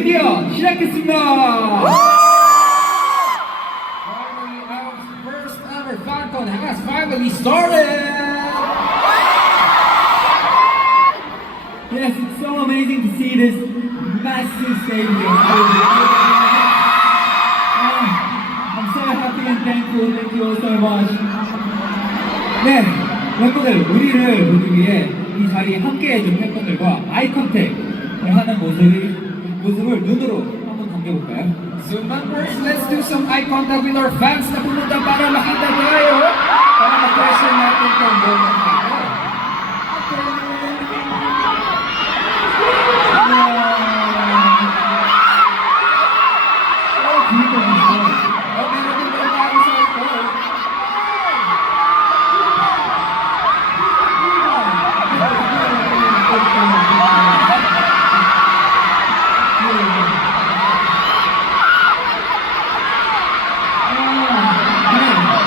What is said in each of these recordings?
드디어 시작했습니다. Finally, our first ever FanCon has finally started! Yes, it's so amazing to see this massive stadium. I'm so happy and thankful. Thank you all so much. 네, 멤버들, 우리를 보기 위해 이 자리에 함께해준 팬분들과 아이 컨택을 하는 모습을 눈으로 한번 당겨볼까요? So members, let's do some eye contact with our fans na pumunta para makita tayo, para ma-pressure natin itong moment na ito. Oh, meron din ba tayo sa ito?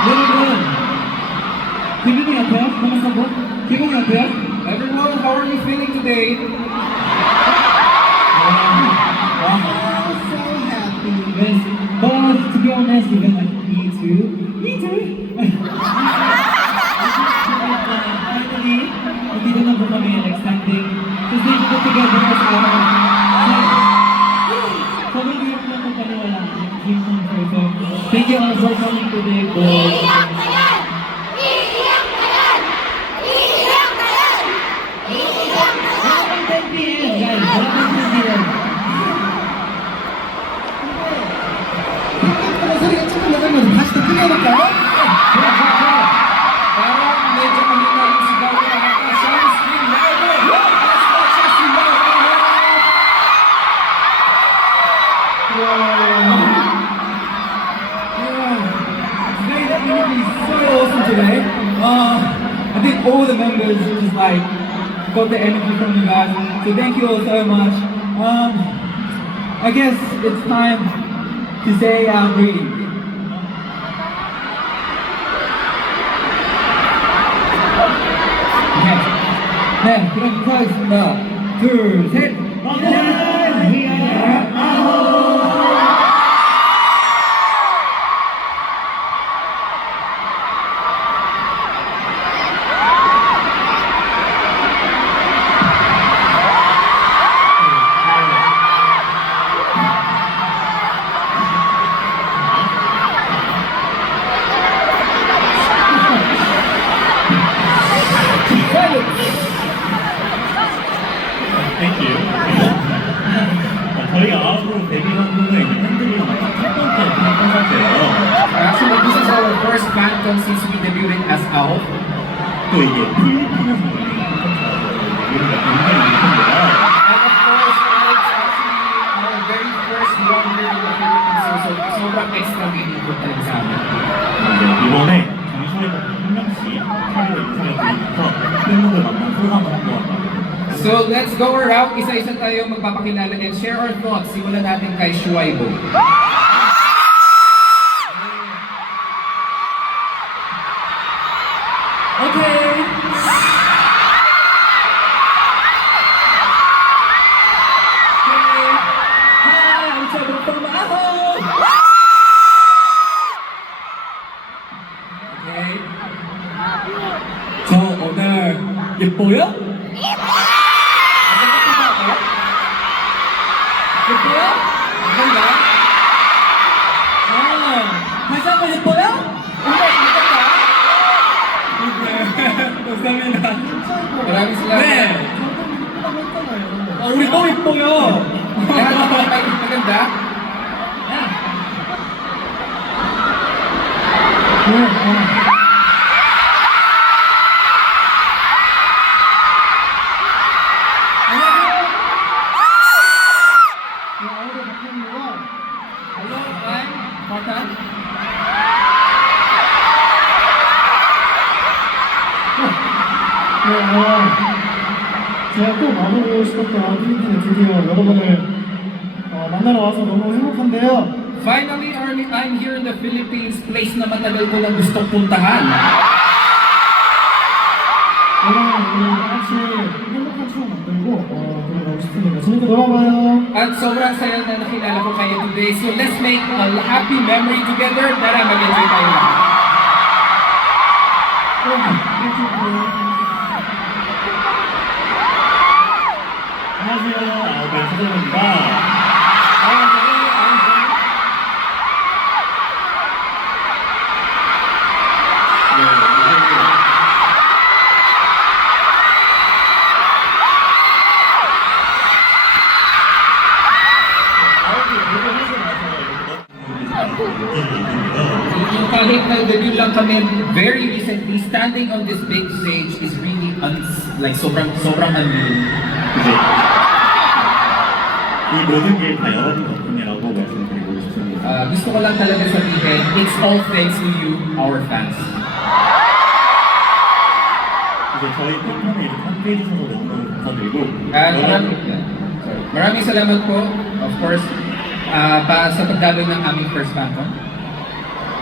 여러분, 기분이 어때요? comments 기분이 어때요? Everyone, how are you feeling today? So happy. Yes, but to be honest, even like me too. Finally, dito na po kami like standing. Just they put together as sobrang hirap na po paniwala ang team concert. So, thank you all for coming today. 소리가 조금 나가면 다시 더 크게 해볼까요? Parang medyo mahina yung sigaw ko na nakasama screen louder! Let's watch us louder! Today the energy is so awesome today. I think all the members just like got the energy from you guys. So thank you all so much. I guess it's time to say our greetings. 네, 그럼 인사하겠습니다. 둘, 셋. 땡큐. 저희가 아웃으로 데뷔한 후에 팬들이랑 첫 번째 콘서트예요. Actually, this is our first FanCon since we debuted as AO. 또 이게 필리핀에서 열린 콘서트라서 우리가 굉장히 기쁜데요. And of course, it's actually our very first one here in the Philippines. So sobrang extra meaningful talaga sa amin. 이제 이번에 장소에서 한 명씩 차례로 인사를 드리면서 팬분들 만난 소감을 한번 So let's go around, isa-isa tayo magpapakilala and share our thoughts. Simulan natin kay Shuaibo. Okay. Hi, I'm Trevor from AHO. Okay. 저 오늘 예뻐요? 예뻐요? Maganda? 다시 한번 예뻐요? Maganda? 감사합니다. Maraming salamat. 네. 우리 너무 예뻐요. Lahat ng mga maganda? Hello, I'm Martin. 제가 꼭 와보고 싶었던 필리핀에 드디어 여러분을 만나러 와서 너무 행복한데요. Finally, I'm here in the Philippines, place na matagal ko lang gustong puntahan. 오늘 우리 다 같이 행복한 추억 만들고 돌아가고 싶습니다. 재밌게 놀아봐요. At sobrang saya na nakilala ko kayo today. So let's make a happy memory together. Tara, mag-enjoy tayo lahat. 안녕하세요. 네, 서정입니다. Yung kahit nag-debut lang kami very recently, standing on this big stage is really like sobrang unreal. 이제 이 모든 게 다 여러분 덕분이라고 말씀드리고 싶습니다. Gusto ko lang talaga sabihin, it's all thanks to you, our fans. 이제 저희 팬텀에 이렇게 함께 해주셔서 너무너무 감사드리고 At maraming salamat po, of course, sa pagdalo ng aming first phantom.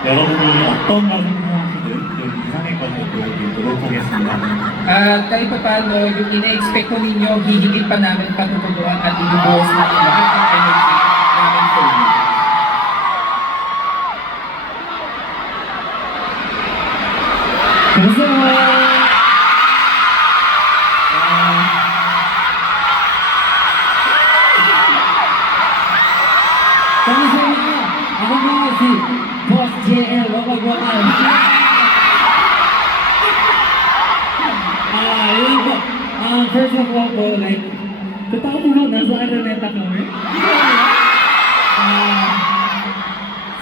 여러분이 어떤 걸 생각하시든 그 이상의 것을 보여드리도록 하겠습니다. At kahit pa paano, yung ina-expect ko ninyo, hihigit pa namin patutubuan at ibubuhos natin lahat ng energy namin for you. 감사합니다. Ako nga si Boss JL Wapagwakan. Yun po. First of all po, like, totoo po ba nasa Araneta kami?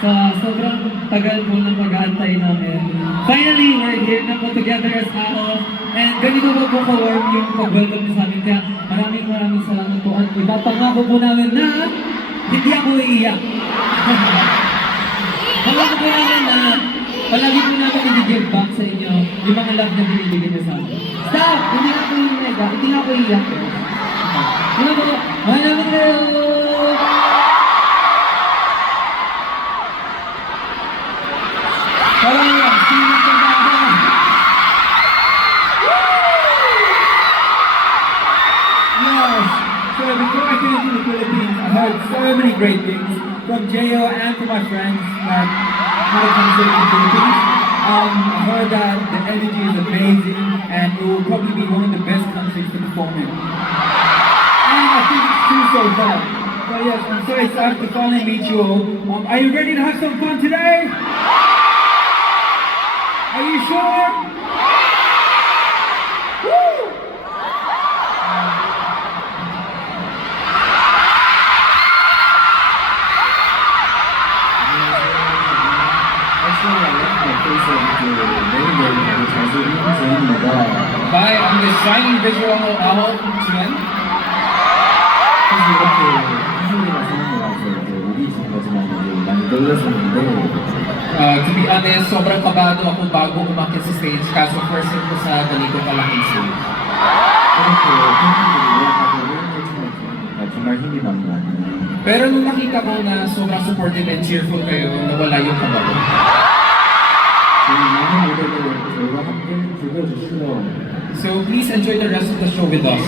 Sa sobrang tagal po ng pag-aantay namin. Finally, we're here na po together as AO. And ganito po ka-warm yung pag-welcome niyo sa amin. Kaya maraming salamat po. At ipapangako po namin na hindi ako iiyak. Pangako po namin na palagi po namin i-give back sa inyo yung mga love na binibigyan niyo sa amin. Stop! Hindi ako iiyak. Hindi ako iiyak. Ano po? Maraming kayo! Parang yan, sino ka ba? Yes! So before I came to the Philippines, I heard so many great things from JO and from my friends that had a concert in the Philippines. I heard that the energy is amazing and it will probably be one of the best countries to perform in. And I think it's true so far. So yes, I'm so excited to finally meet you all. Are you ready to have some fun today? Are you sure? Woo! Bye, I'm the shining visual owl, Juan. To be honest, sobrang kabado ako bago umakyat sa stage kaso first time ko sa ganito kalaking stage. Pero nung nakita ko na sobrang supportive and cheerful kayo, nawala yung kabado. So please enjoy the rest of the show with us.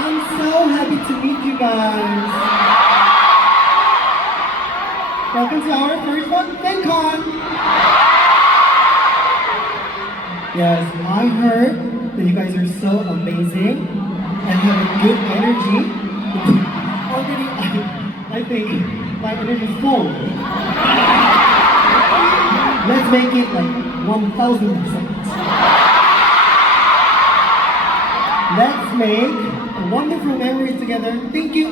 I'm so happy to meet you guys. Welcome to our first one, FinCon. Yes, I heard that you guys are so amazing and have a good energy. Already, I think my energy is full. Let's make it like 1,000%. Let's make wonderful memories together. Thank you.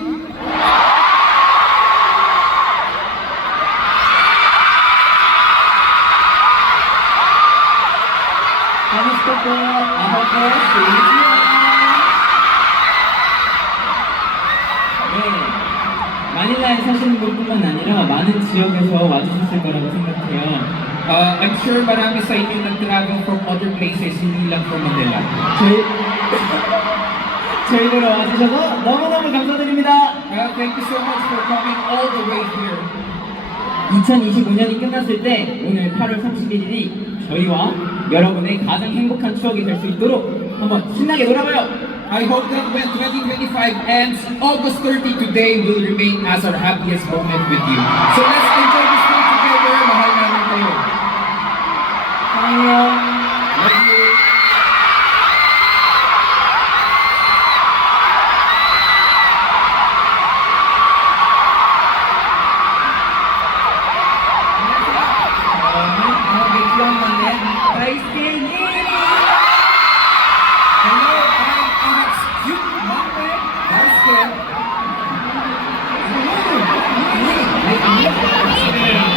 Kamusta po? Ako po, si Adrian. 네, 마닐라에 사시는 분뿐만 아니라 많은 지역에서 와주셨을 거라고 생각해요. I'm sure marami sa inyo nag-travel from other places, hindi lang from Manila. 저희 보러 와주셔서 너무너무 감사드립니다. Thank you so much for coming all the way here. 2025년이 끝났을 때 오늘 8월 31일이 저희와 여러분의 가장 행복한 추억이 될 수 있도록 한번 신나게 놀아봐요. I hope that when 2025 ends, August 30 today will remain as our happiest moment with you. So let's enjoy this day together. Mahal namin kayo. 안녕. Love you. Hello, I'm Alex Cute Mame Basket.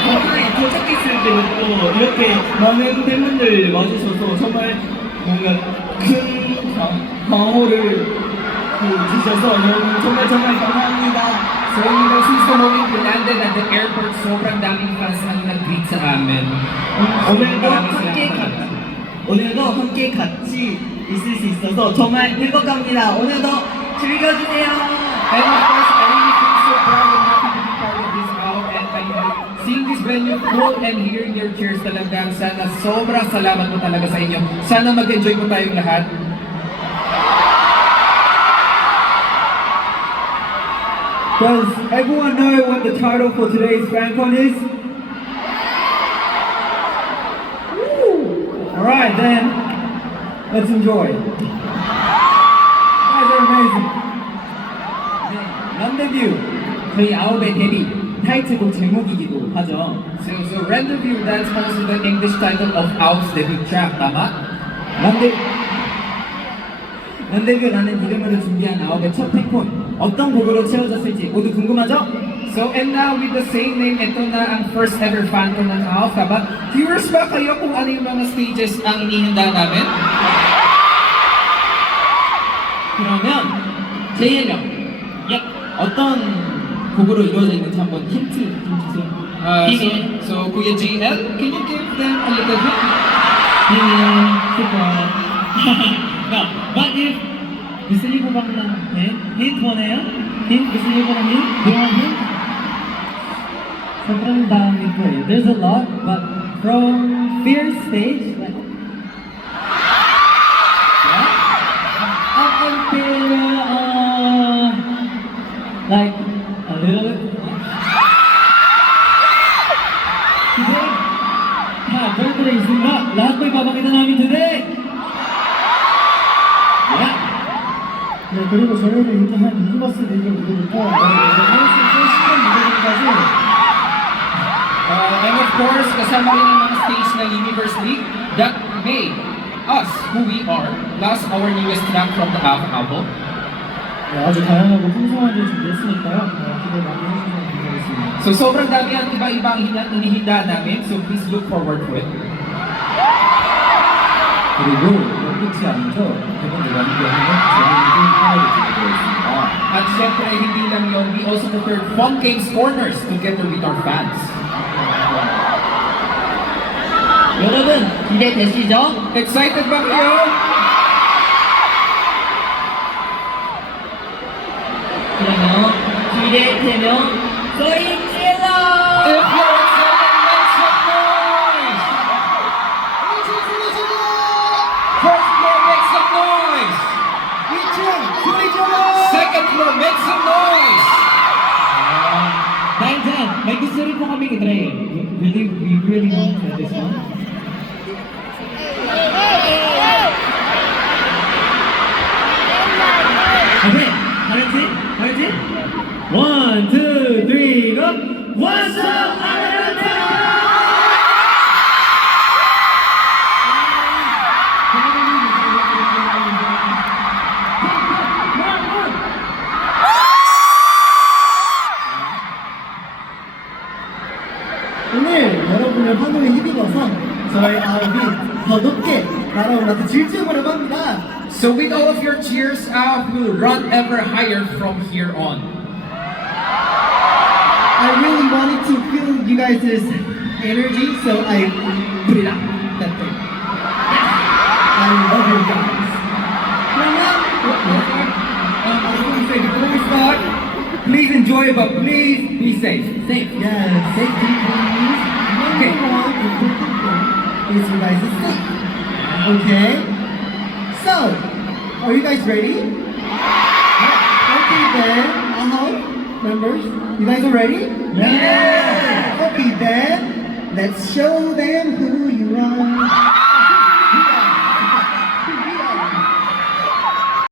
정말 도착했을 때부터 이렇게 많은 팬분들 와주셔서 정말 뭔가 큰 광호를 주셔서 너무 정말 감사합니다. So yung daw since the moment we landed at the airport, sobrang daming fans ang nag-greet sa amin. 오늘도 함께 같이 있을 수 있어서 정말 행복합니다. 오늘도 즐겨주세요. And of course, I really feel so proud and happy to be part of this out. And seeing this venue full and hearing your cheers talagang sana sobrang salamat po talaga sa inyo. Sana mag-enjoy po tayong lahat. Does everyone know what the title for today's FanCon is? Alright then, let's enjoy. You guys are amazing. 런데뷰 저희 아홉의 데뷔 타이틀곡 제목이기도 하죠. So Rendezvous, that's also the English title of Out's debut track, tama? 런데뷰라는 이름으로 준비한 아홉의 첫 팬콘 어떤 곡으로 채워졌을지 모두 궁금하죠? So, and now with the same name, ito na ang first ever FanCon ng Out, tama? Curious ba kayo kung ano yung mga stages ang inihanda namin? 그러면 JL형 어떤 곡으로 이루어져 있는지 한번 힌트 좀 주세요. So Kuya JL, can you give them a little hint? What if gusto niyo po bang ng hint? Hint mo na yan? Hint? Gusto niyo po ng hint? Do you want hint? Sobrang dami po eh. There's a lot, but from first stage, like, up until, like, a little bit. Today, birthday 있습니다. lahat po ipapakita namin today. 네, 그리고 저희는 일단 한 유니버스 리그 무대부터 시간 무대까지 And of course, kasama rin ang mga stage ng Universe League that made us who we are, plus our newest track from the album. 아주 다양하고 풍성한 게 준비했으니까요. 기대 많이 해주시면 감사하겠습니다. So sobrang dami ang iba-ibang inihanda namin, so please look forward to it. 그리고 이건 끝이 아니죠. 여러분들 완전히 재밌는 하나를 준비되어 있습니다. At syempre, hindi lang yun, we also prepared fun games corners together with our fans. 여러분 기대되시죠? Excited ba kayo? 그러면 기대되면 소리 질러! If you're excited, make some noise! First floor, make some noise! Second floor, make some noise! Dahil dyan, may gusto rin po kami i-try eh. We really want to try this one. Okay, 알았지? 1, 2, 3, go! What's up, Atlanta? 오늘 여러분의 환호에 힘입어서 저희 아홉이 더 높게 날아올라서 질주해보려고 합니다. So with all of your cheers out, we'll run ever higher from here on. I really wanted to feel you guys' energy, so I put it out. That's it. I love you guys. I just want to say before we start, please enjoy, but please be safe. Safe. Yes, safety please. Okay. Number one important thing is you guys are safe. Okay? So, are you guys ready? Okay then, members, you guys are ready? Yeah! Okay then, let's show them who you are.